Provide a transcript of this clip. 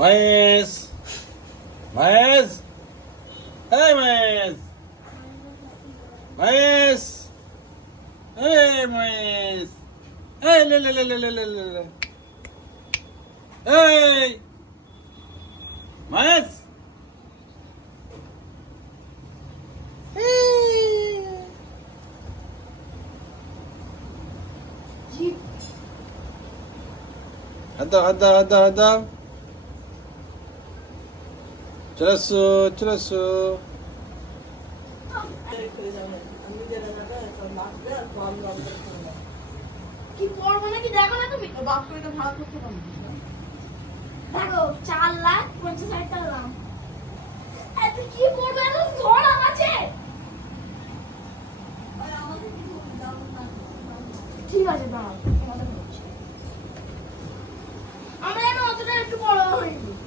মহেশ মহেশ এই মহেশ মহেশ এই মহেশ এই লে লে লে লে লে লে লে লে এই মহেশ হাত দাও চলে আসো কি করবো নাকি দেখো না তুমি বাপ করে তো ভাড়া করতে পারবো দেখো 4,50,000 টাকা দাম এত কি করবে এত ঝড় আছে ঠিক আছে দাও আমরা এখন অতটা একটু বড় হয়নি